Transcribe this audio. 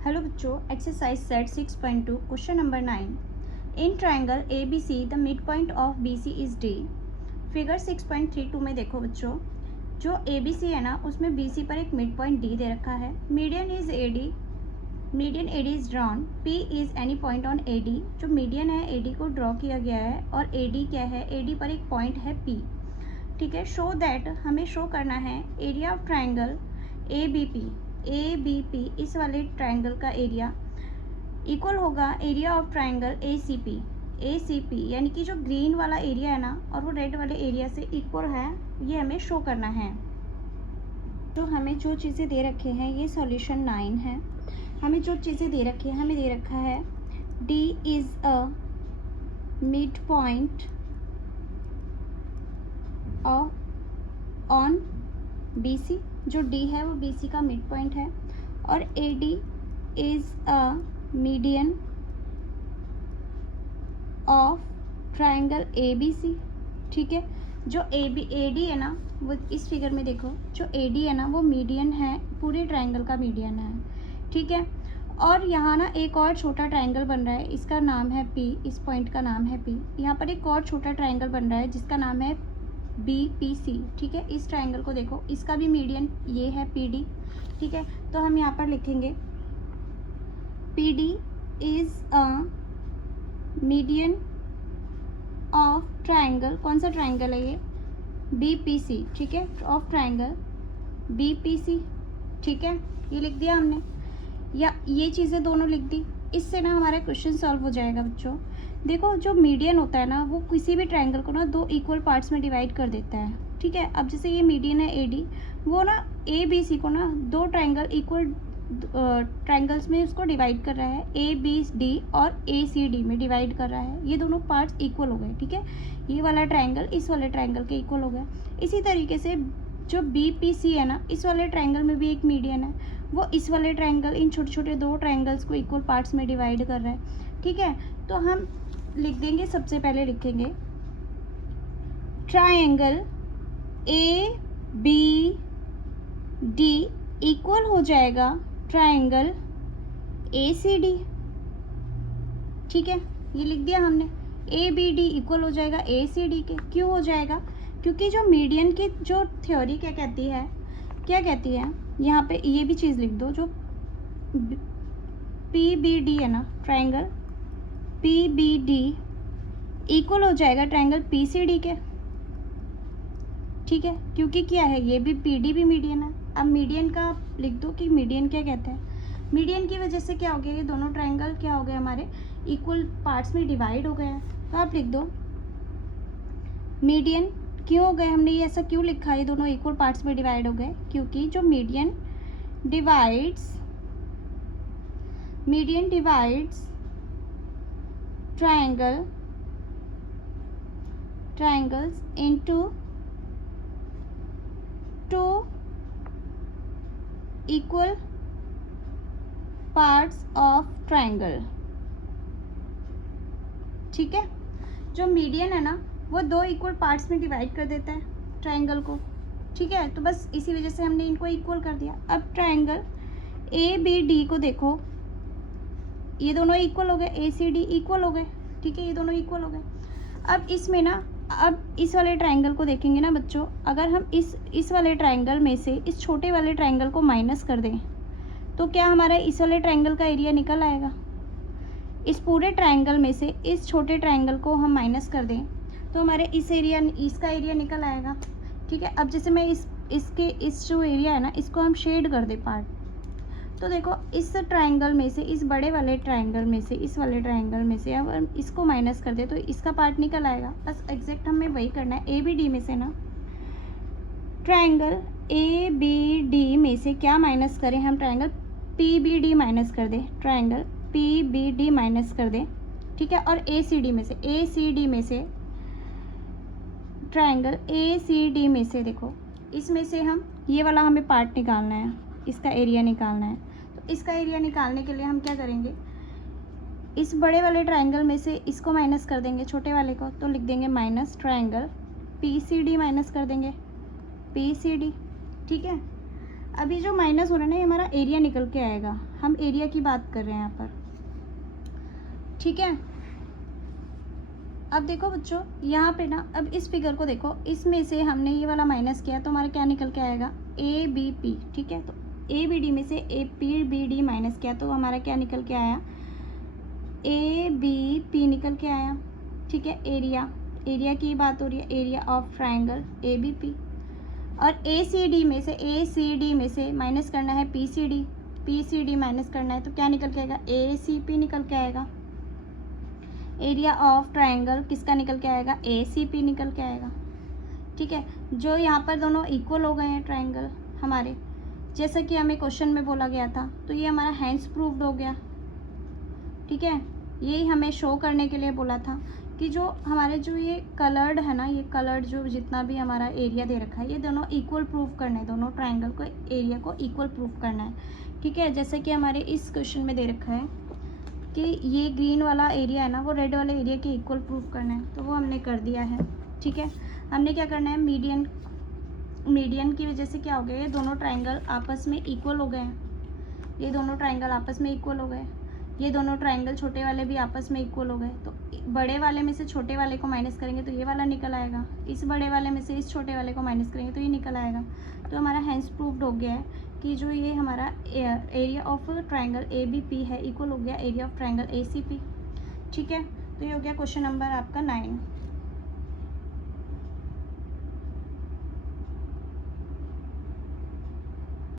Hello बच्चों, exercise set 6.2 question number 9। In triangle A B C the mid point of B C is D. Figure 6.32 में देखो बच्चों, जो ए B सी है ना उसमें बी सी पर एक मिड पॉइंट डी दे रखा है। Median is A D, median A D is drawn. P is any point on A D. जो मीडियन है ए डी को ड्रॉ किया गया है और ए डी क्या है, ए डी पर एक पॉइंट है पी। ठीक है, शो दैट हमें शो करना है area of triangle A B P. A B P इस वाले ट्राइंगल का एरिया इक्वल होगा area of triangle A C P. A C P यानी कि जो ग्रीन वाला एरिया है ना और वो रेड वाले एरिया से इक्वल है, ये हमें शो करना है। तो हमें जो चीज़ें दे रखे हैं, ये सॉल्यूशन 9 है। हमें जो चीज़ें दे रखी है, हमें दे रखा है D is a mid point on B C. जो डी है वो बी सी का मिड पॉइंट है और A D is a median of triangle A B C. ठीक है, जो ए डी है ना, वो इस फिगर में देखो, जो ए डी है ना वो मीडियन है, पूरे ट्राइंगल का मीडियन है। ठीक है, और यहाँ ना एक और छोटा ट्राइंगल बन रहा है, इसका नाम है पी। इस पॉइंट का नाम है पी। यहाँ पर एक और छोटा ट्राइंगल बन रहा है जिसका नाम है बी पी सी। ठीक है, इस ट्राइंगल को देखो, इसका भी मीडियन ये है पी डी। ठीक है, तो हम यहाँ पर लिखेंगे P D is a median of triangle. कौन सा ट्राइंगल है ये? B P C. ठीक है, of triangle B P C. ठीक है, ये लिख दिया हमने, या ये चीज़ें दोनों लिख दी। इससे ना हमारा क्वेश्चन सॉल्व हो जाएगा बच्चों। देखो, जो मीडियन होता है ना वो किसी भी ट्राइंगल को ना दो इक्वल पार्ट्स में डिवाइड कर देता है। ठीक है, अब जैसे ये मीडियन है ए डी, वो ना ए बी सी को ना दो ट्राइंगल इक्वल ट्राइंगल्स में उसको डिवाइड कर रहा है, ए बी डी और ए सी डी में डिवाइड कर रहा है। ये दोनों पार्ट्स इक्वल हो गए। ठीक है, ये वाला ट्राइंगल इस वाले ट्राइंगल के इक्वल हो गया। इसी तरीके से जो बी पी सी है ना, इस वाले ट्राइंगल में भी एक मीडियन है, वो इस वाले ट्राइंगल, इन छोटे छोटे दो ट्राइंगल्स को इक्वल पार्ट्स में डिवाइड कर रहा है। ठीक है, तो हम लिख देंगे, सबसे पहले लिखेंगे triangle A B D equal हो जाएगा ट्राइंगल ए सी डी। ठीक है, ये लिख दिया हमने, ए बी डी इक्वल हो जाएगा ए सी डी के। क्यों हो जाएगा? क्योंकि जो मीडियन की जो थ्योरी क्या कहती है, यहाँ पे ये भी चीज़ लिख दो, जो पी बी डी है ना, triangle P B D equal हो जाएगा ट्राइंगल पी सी डी के। ठीक है, क्योंकि क्या है, ये भी पी डी भी मीडियन है। अब मीडियन का लिख दो कि मीडियन क्या कहते हैं। मीडियन की वजह से क्या हो गया, ये दोनों ट्राइंगल क्या हो गए, हमारे इक्वल पार्ट्स में डिवाइड हो गए हैं। तो आप लिख दो मीडियन क्यों हो गए, हमने ये ऐसा क्यों लिखा, ये दोनों इक्वल पार्ट्स में डिवाइड हो गए, क्योंकि जो median divides triangles into two equal parts of triangle। ठीक है, जो मीडियन है ना वो दो इक्वल पार्ट्स में डिवाइड कर देता है ट्राइंगल को। ठीक है, तो बस इसी वजह से हमने इनको इक्वल कर दिया। अब ट्राइंगल ए बी डी को देखो, ये दोनों इक्वल हो गए, ए सी डी इक्वल हो गए। ठीक है, ये दोनों इक्वल हो गए। अब इसमें ना, अब इस वाले ट्राइंगल को देखेंगे ना बच्चों, अगर हम इस वाले ट्राइंगल में से इस छोटे वाले ट्राइंगल को माइनस कर दें तो क्या हमारा इस वाले ट्राइंगल का एरिया निकल आएगा। इस पूरे ट्राइंगल में से इस छोटे ट्राइंगल को हम माइनस कर दें तो हमारे इसका एरिया निकल आएगा। ठीक है, अब जैसे मैं इस जो एरिया है ना, इसको हम शेड कर दें पार्ट, तो देखो इस ट्राइंगल में से, इस बड़े वाले ट्राइंगल में से, इस वाले ट्राइंगल में से अब हम इसको माइनस कर दे तो इसका पार्ट निकल आएगा। बस एग्जैक्ट हमें वही करना है। ए बी डी में से ना, ट्राइंगल ए बी डी में से क्या माइनस करें हम, triangle P B D minus कर दें, triangle P B D minus कर दें। ठीक है, और ए सी डी में से ट्राइंगल ए सी डी में से देखो, इसमें से हम ये वाला हमें पार्ट निकालना है, इसका एरिया निकालना है। तो इसका एरिया निकालने के लिए हम क्या करेंगे, इस बड़े वाले ट्राइंगल में से इसको माइनस कर देंगे, छोटे वाले को, तो लिख देंगे minus triangle P C D, minus कर देंगे पी सी डी। ठीक है, अभी जो माइनस हो रहा है ना, ये हमारा एरिया निकल के आएगा। हम एरिया की बात कर रहे हैं यहाँ पर, ठीक है। अब देखो बच्चों, यहाँ पे ना, अब इस फिगर को देखो, इसमें से हमने ये वाला माइनस किया तो हमारा क्या निकल के आएगा, ए बी पी, ठीक है। तो ए बी डी में से A P B D minus किया तो हमारा क्या निकल के आया, ए बी पी निकल के आया, ठीक है। एरिया की बात हो रही है, area of triangle A B P. और ए सी डी में से माइनस करना है पी सी डी माइनस करना है तो क्या निकल के आएगा, ए सी पी निकल के आएगा। एरिया ऑफ ट्राइंगल किसका निकल के आएगा, ए सी पी निकल के आएगा, ठीक है। जो यहाँ पर दोनों इक्वल हो गए हैं ट्राइंगल हमारे, जैसा कि हमें क्वेश्चन में बोला गया था, तो ये हमारा हैंड्स प्रूव्ड हो गया, ठीक है। यही हमें शो करने के लिए बोला था कि जो हमारे जो ये कलर्ड है ना, ये कलर्ड जो जितना भी हमारा एरिया दे रखा है, ये दोनों इक्वल प्रूव करना है, दोनों ट्राइंगल को एरिया को इक्वल प्रूव करना है, ठीक है। जैसे कि हमारे इस क्वेश्चन में दे रखा है कि ये ग्रीन वाला एरिया है ना, वो रेड वाले एरिया के इक्वल प्रूव करना है, तो वो हमने कर दिया है, ठीक है। हमने क्या करना है, मीडियन की वजह से क्या हो गया, ये दोनों ट्राइंगल आपस में इक्वल हो गए हैं, ये दोनों ट्राइंगल आपस में इक्वल हो गए, ये दोनों ट्राइंगल छोटे वाले भी आपस में इक्वल हो गए। तो बड़े वाले में से छोटे वाले को माइनस करेंगे तो ये वाला निकल आएगा, इस बड़े वाले में से इस छोटे वाले को माइनस करेंगे तो ये निकल आएगा। तो हमारा हैंस प्रूव्ड हो गया है कि जो ये हमारा area of triangle A B P है इक्वल हो गया area of triangle A C P, ठीक है। तो ये हो गया क्वेश्चन नंबर आपका 9।